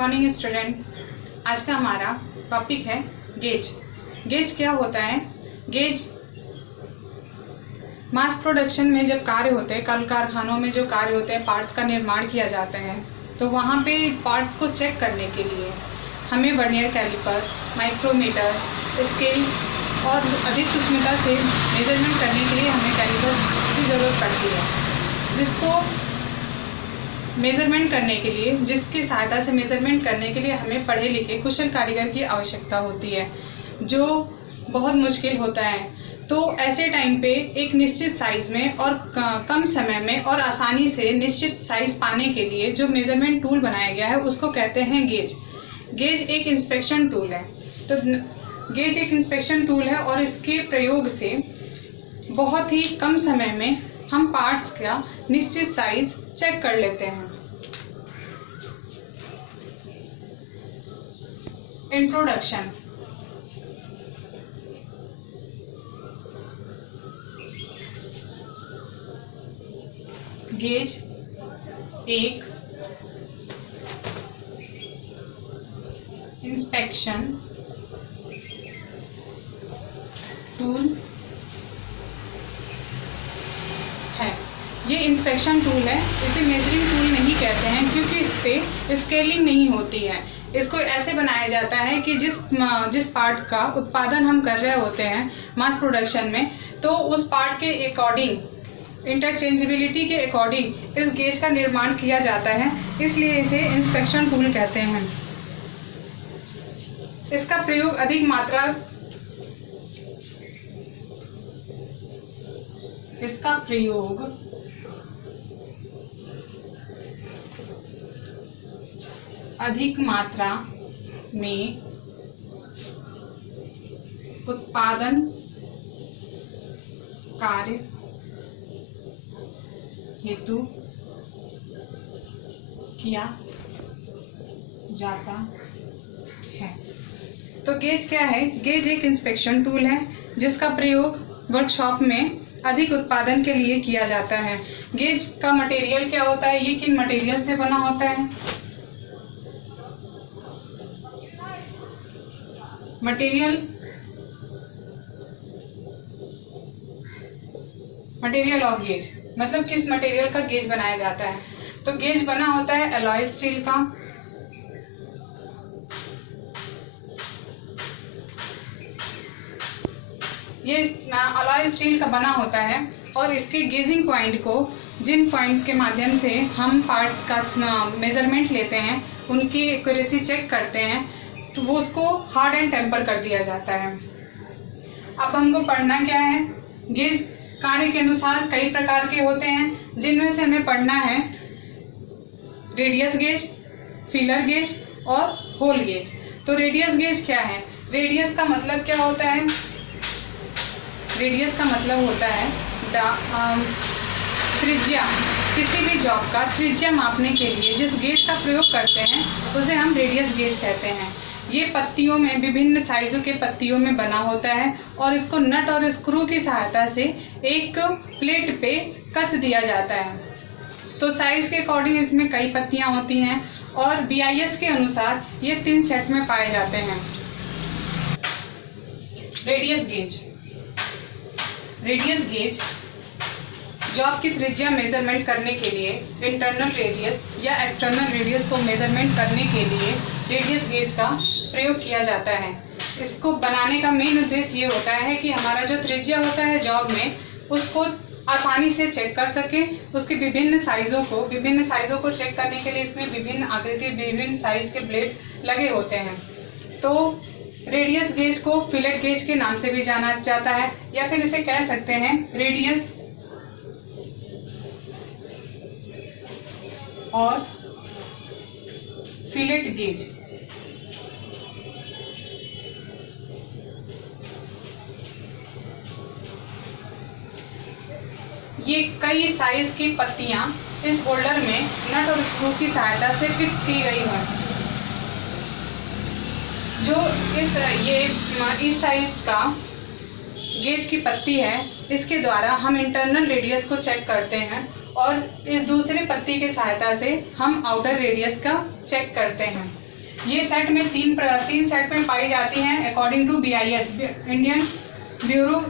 Morning student. आज का हमारा टॉपिक है गेज। गेज क्या होता है? गेज मास प्रोडक्शन में जब कार्य होते हैं, कल कारखानों में जो कार्य होते हैं, पार्ट्स का निर्माण किया जाता है, तो वहाँ पे पार्ट्स को चेक करने के लिए हमें वर्नियर कैलिपर, माइक्रोमीटर, स्केल और अधिक सूक्ष्मता से मेजरमेंट करने के लिए हमें कैलिपर्स की ज़रूरत पड़ती है, जिसकी सहायता से मेजरमेंट करने के लिए हमें पढ़े लिखे कुशल कारीगर की आवश्यकता होती है, जो बहुत मुश्किल होता है। तो ऐसे टाइम पे एक निश्चित साइज़ में और कम समय में और आसानी से निश्चित साइज़ पाने के लिए जो मेजरमेंट टूल बनाया गया है उसको कहते हैं गेज। गेज एक इंस्पेक्शन टूल है। तो गेज एक इंस्पेक्शन टूल है और इसके प्रयोग से बहुत ही कम समय में हम पार्ट्स का निश्चित साइज चेक कर लेते हैं। इंट्रोडक्शन। गेज एक इंस्पेक्शन टूल है। ये इंस्पेक्शन टूल है, इसे मेजरिंग टूल नहीं कहते हैं क्योंकि इस पे स्केलिंग नहीं होती है। इसको ऐसे बनाया जाता है कि जिस पार्ट का उत्पादन हम कर रहे होते हैं मास प्रोडक्शन में, तो उस पार्ट के अकॉर्डिंग, इंटरचेंजेबिलिटी के अकॉर्डिंग इस गेज का निर्माण किया जाता है, इसलिए इसे इंस्पेक्शन टूल कहते हैं। इसका प्रयोग अधिक मात्रा में उत्पादन कार्य हेतु किया जाता है। तो गेज क्या है? गेज एक इंस्पेक्शन टूल है जिसका प्रयोग वर्कशॉप में अधिक उत्पादन के लिए किया जाता है। गेज का मटेरियल क्या होता है? ये किन मटेरियल से बना होता है? मटेरियल ऑफ गेज मतलब किस मटेरियल का गेज बनाया जाता है? तो गेज बना होता है एलॉय स्टील का, ये एलॉय स्टील का बना होता है और इसके गेजिंग पॉइंट को, जिन पॉइंट के माध्यम से हम पार्ट्स का मेजरमेंट लेते हैं, उनकी एक्यूरेसी चेक करते हैं, तो वो उसको हार्ड एंड टेम्पर कर दिया जाता है। अब हमको पढ़ना क्या है? गेज कार्य के अनुसार कई प्रकार के होते हैं, जिनमें से हमें पढ़ना है रेडियस गेज, फीलर गेज और होल गेज। तो रेडियस गेज क्या है? रेडियस का मतलब क्या होता है? रेडियस का मतलब होता है त्रिज्या। किसी भी जॉब का त्रिज्या मापने के लिए जिस गेज का प्रयोग करते हैं उसे हम रेडियस गेज कहते हैं। ये पत्तियों में, विभिन्न साइजों के पत्तियों में बना होता है और इसको नट और स्क्रू की सहायता से एक प्लेट पे कस दिया जाता है। तो साइज के अकॉर्डिंग इसमें कई पत्तियां होती हैं और BIS के अनुसार ये 3 सेट में पाए जाते हैं। रेडियस गेज जॉब की त्रिज्या मेजरमेंट करने के लिए, इंटरनल रेडियस या एक्सटर्नल रेडियस को मेजरमेंट करने के लिए रेडियस गेज का प्रयोग किया जाता है। इसको बनाने का मेन उद्देश्य ये होता है कि हमारा जो त्रिज्या होता है जॉब में, उसको आसानी से चेक कर सके। उसके विभिन्न साइजों को चेक करने के लिए इसमें विभिन्न आकृति, विभिन्न साइज के ब्लेड लगे होते हैं। तो रेडियस गेज को फिलेट गेज के नाम से भी जाना जाता है, या फिर इसे कह सकते हैं रेडियस और फिलेट गेज। ये कई साइज की पत्तियां इस होल्डर में नट और स्क्रू की सहायता से फिक्स की गई हैं। जो इस साइज का गेज की पत्ती है, इसके द्वारा हम इंटरनल रेडियस को चेक करते हैं और इस दूसरे पत्ती की सहायता से हम आउटर रेडियस का चेक करते हैं। ये सेट में तीन सेट में पाई जाती हैं according to BIS, Indian bureau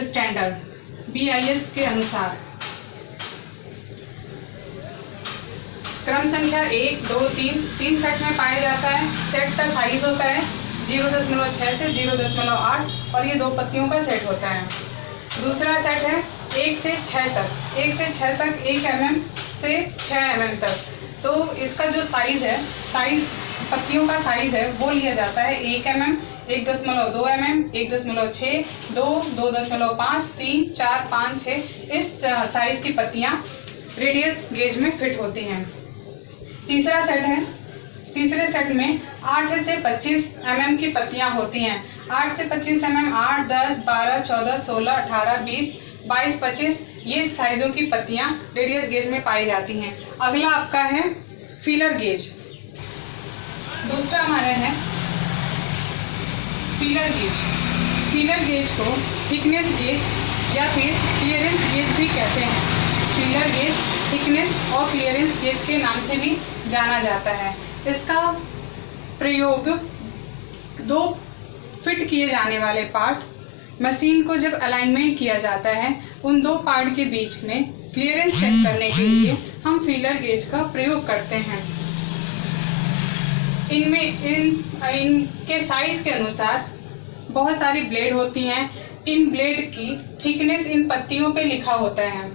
standard, BIS के अनुसार। क्रम संख्या 1, 2, 3 सेट में पाया जाता है। सेट का साइज होता है 0.6 से 0.8 और ये 2 पत्तियों का सेट होता है। दूसरा सेट है 1 से 6 तक, 1 से 6 तक 1 mm से 6 mm तक। तो इसका जो साइज है, पत्तियों का साइज है वो लिया जाता है 1 mm, 1.2 mm, 1.6, 2, 2.5, 3, 4, 5, 6 इस साइज की पत्तियां रेडियस गेज में फिट होती हैं। तीसरा सेट है, तीसरे सेट में 8 से 25 mm की पत्तियां होती हैं। 8 से 25 mm, 8, 10, 12, 14, 16, 18, 20, 22, 25 ये साइजों की पत्तियां रेडियस गेज में पाई जाती हैं। अगला आपका है फीलर गेज। दूसरा हमारा है फीलर गेज। फीलर गेज को थिकनेस गेज या फिर क्लियरेंस गेज भी कहते हैं। फीलर गेज थिकनेस और क्लियरेंस गेज के नाम से भी जाना जाता है। इसका प्रयोग 2 फिट किए जाने वाले पार्ट मशीन को जब अलाइनमेंट किया जाता है, उन 2 पार्ट के बीच में क्लियरेंस चेक करने के लिए हम फीलर गेज का प्रयोग करते हैं। इनके साइज के अनुसार बहुत सारी ब्लेड होती हैं। इन ब्लेड की थिकनेस इन पत्तियों पे लिखा होता है।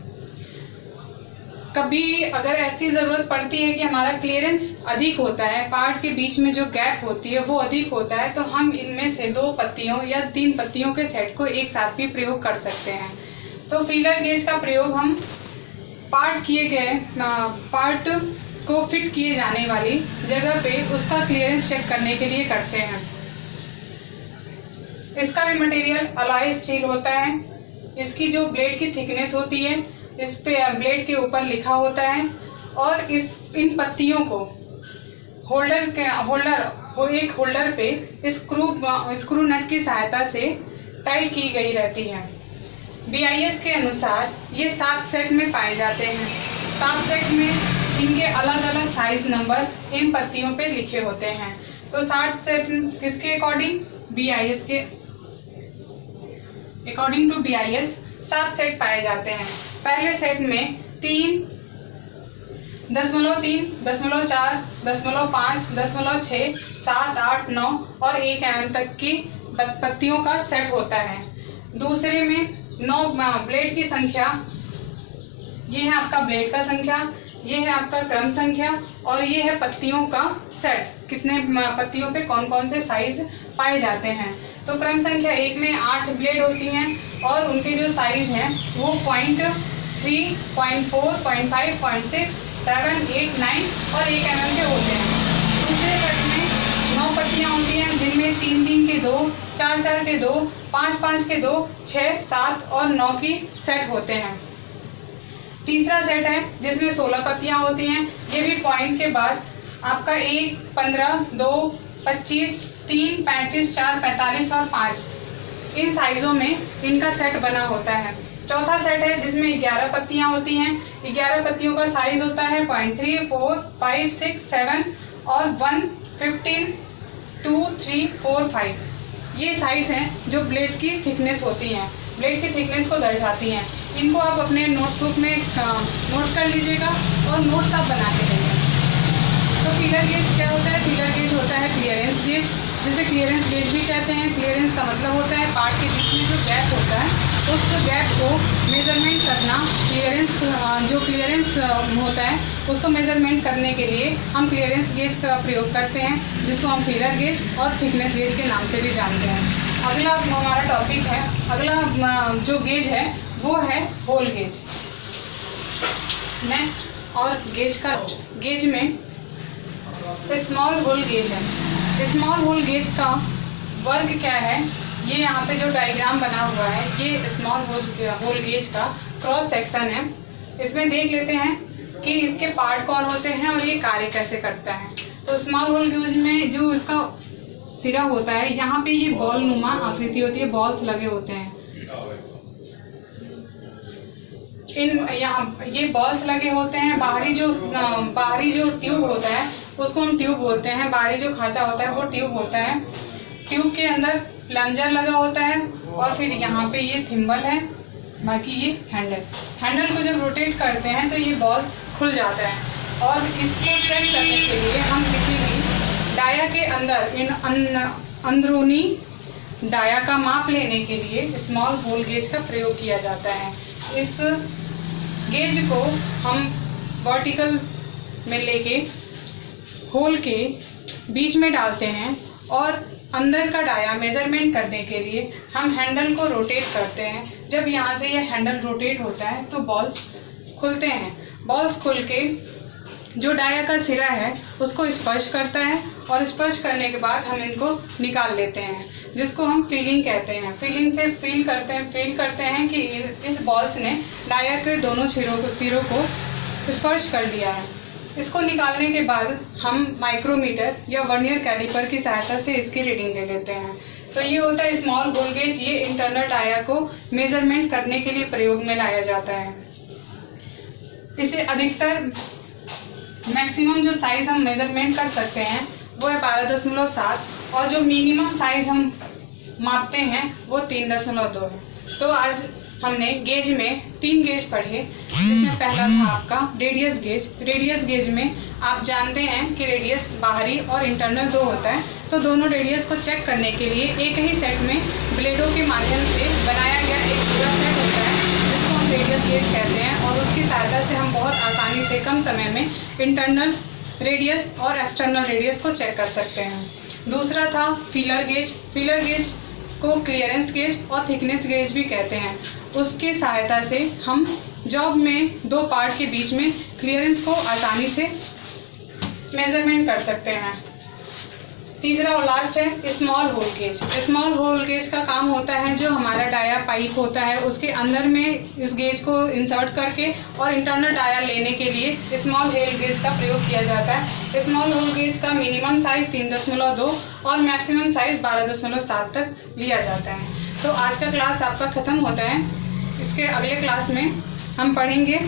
कभी अगर ऐसी ज़रूरत पड़ती है कि हमारा क्लियरेंस अधिक होता है, पार्ट के बीच में जो गैप होती है वो अधिक होता है, तो हम इनमें से 2 पत्तियों या 3 पत्तियों के सेट को एक साथ भी प्रयोग कर सकते हैं। तो फीलर गेज का प्रयोग हम पार्ट को फिट किए जाने वाली जगह पे उसका क्लियरेंस चेक करने के लिए करते हैं। इसका भी मटेरियल अलॉय स्टील होता है। इसकी जो ब्लेड की थिकनेस होती है, इस पे ब्लेड के ऊपर लिखा होता है और इन पत्तियों को एक होल्डर पे स्क्रू नट की सहायता से टाइट की गई रहती है। BIS के अनुसार ये 7 सेट में पाए जाते हैं। 7 सेट में इनके अलग अलग साइज नंबर इन पत्तियों पे लिखे होते हैं। तो 7 सेट किसके अकॉर्डिंग? BIS के अकॉर्डिंग टू BIS 7 सेट पाए जाते हैं। पहले सेट में 3, 0.3, 0.4, 0.5, 0.6, 7, 8, 9 और 1 mm तक की पत्तियों का सेट होता है। दूसरे में 9 ब्लेड की संख्या, ये है आपका ब्लेड का संख्या, ये है आपका क्रम संख्या और ये है पत्तियों का सेट, कितने पत्तियों पे कौन कौन से साइज पाए जाते हैं। तो क्रम संख्या 1 में 8 ब्लेड होती हैं और उनके जो साइज हैं वो 0.3, 0.4, 0.5, 0.6, 7, 8, 9 और 1 mm के होते हैं। दूसरे सेट में 9 पत्तियां होती हैं जिनमें 3 के 2, 4 के 2, 5 के 2, 6, 7 और 9 की सेट होते हैं। तीसरा सेट है जिसमें 16 पत्तियां होती हैं। ये भी पॉइंट के बाद आपका 1, 15, 2, 25, 3, 35, 4, 45 और 5 इन साइजों में इनका सेट बना होता है। चौथा सेट है जिसमें 11 पत्तियां होती हैं। 11 पत्तियों का साइज होता है 0.3, 4, 5, 6, 7 और 1, 15, 2, 3, 4, 5 ये साइज हैं जो ब्लेड की थिकनेस होती हैं, ब्लेड की थिकनेस को दर्शाती हैं। इनको आप अपने नोटबुक में नोट कर लीजिएगा और नोट्स आप बनाते रहिए। तो फीलर गेज क्या होता है? फीलर गेज होता है क्लियरेंस गेज, जिसे क्लियरेंस गेज भी कहते हैं। क्लियरेंस का मतलब होता है पार्ट के बीच में जो गैप होता है उस गैप को मेजरमेंट करना। जो क्लियरेंस होता है उसको मेजरमेंट करने के लिए हम क्लियरेंस गेज का प्रयोग करते हैं, जिसको हम फीलर गेज और थिकनेस गेज के नाम से भी जानते हैं। अगला हमारा टॉपिक है, अगला जो गेज है वो है होल गेज। नेक्स्ट और गेज में स्मॉल होल गेज है। स्मॉल होल गेज का वर्ग क्या है? ये यहाँ पे जो डायग्राम बना हुआ है ये स्मॉल होल गेज का क्रॉस सेक्शन है। इसमें देख लेते हैं कि इसके पार्ट कौन होते हैं और ये कार्य कैसे करता है। तो स्मॉल होल गेज में जो इसका सिरा होता है, यहाँ पे ये बॉल नुमा आकृति होती है, बॉल्स लगे होते हैं। इन यहाँ ये बॉल्स लगे होते हैं। बाहरी जो ट्यूब होता है उसको हम ट्यूब बोलते हैं। बाहरी जो खांचा होता है वो ट्यूब होता है। ट्यूब के अंदर प्लंजर लगा होता है और फिर यहाँ पे ये थिम्बल है, बाकी ये हैंडल को जब रोटेट करते हैं तो ये बॉल्स खुल जाता है। और इसको चेक करने के लिए हम किसी भी डाया के अंदर अंदरूनी डाया का माप लेने के लिए स्मॉल होल गेज का प्रयोग किया जाता है। इस गेज को हम वर्टिकल में लेके होल के बीच में डालते हैं और अंदर का डाया मेज़रमेंट करने के लिए हम हैंडल को रोटेट करते हैं। जब यहाँ से यह हैंडल रोटेट होता है तो बॉल्स खुलते हैं। बॉल्स खुल के जो डाया का सिरा है उसको स्पर्श करता है और स्पर्श करने के बाद हम इनको निकाल लेते हैं, जिसको हम फीलिंग कहते हैं। फीलिंग से फील करते हैं कि इस बॉल्स ने डाया के दोनों सिरों को स्पर्श कर दिया है। इसको निकालने के बाद हम माइक्रोमीटर या वर्नियर कैलिपर की सहायता से इसकी रीडिंग ले लेते हैं। तो ये होता है स्मॉल होल गेज। ये इंटरनल डाया को मेजरमेंट करने के लिए प्रयोग में लाया जाता है। इसे अधिकतर मैक्सिमम जो साइज़ हम मेजरमेंट कर सकते हैं वो है 12.7 और जो मिनिमम साइज़ हम मापते हैं वो 3.2 है। तो आज हमने गेज में 3 गेज पढ़े, जिसमें पहला था आपका रेडियस गेज। रेडियस गेज में आप जानते हैं कि रेडियस बाहरी और इंटरनल 2 होता है। तो दोनों रेडियस को चेक करने के लिए एक ही सेट में ब्लेडों के माध्यम से बनाया गया एक पूरा सेट होता है, जिसको हम रेडियस गेज कहते हैं। और उसकी सहायता से हम बहुत आसानी से कम समय में इंटरनल रेडियस और एक्सटर्नल रेडियस को चेक कर सकते हैं। दूसरा था फीलर गेज। फीलर गेज को क्लियरेंस गेज और थिकनेस गेज भी कहते हैं। उसकी सहायता से हम जॉब में 2 पार्ट के बीच में क्लियरेंस को आसानी से मेजरमेंट कर सकते हैं। तीसरा और लास्ट है small hole gauge. Small hole gauge का काम होता है जो हमारा डाया पाइप होता है उसके अंदर में इस गेज को इंसर्ट करके और इंटरनल डाया लेने के लिए स्मॉल होल गेज का प्रयोग किया जाता है। स्मॉल होल गेज का मिनिमम साइज 3.2 और मैक्सिमम साइज 12.7 तक लिया जाता है। तो आज का क्लास आपका ख़त्म होता है। इसके अगले क्लास में हम पढ़ेंगे